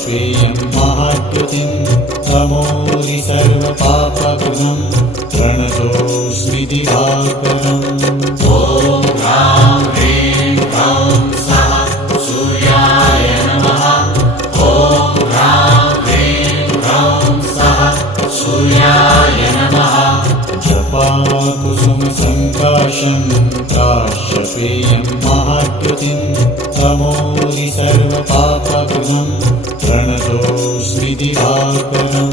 प्राश्यपेयं महाद्युतिं तमोरि सर्वपापकृतं प्रणतोऽस्मि दिवाकरम्। ॐ ह्रां ह्रीं ह्रौं सः सूर्याय नमः। ॐ ह्रां ह्रीं ह्रौं सः सूर्याय नमः। जपाकुसुमसङ्काशं प्राश्यपेयं महाद्युतिं तमोरि सर्वपापकृतं प्रणतोऽस्मि दिवाकरम्।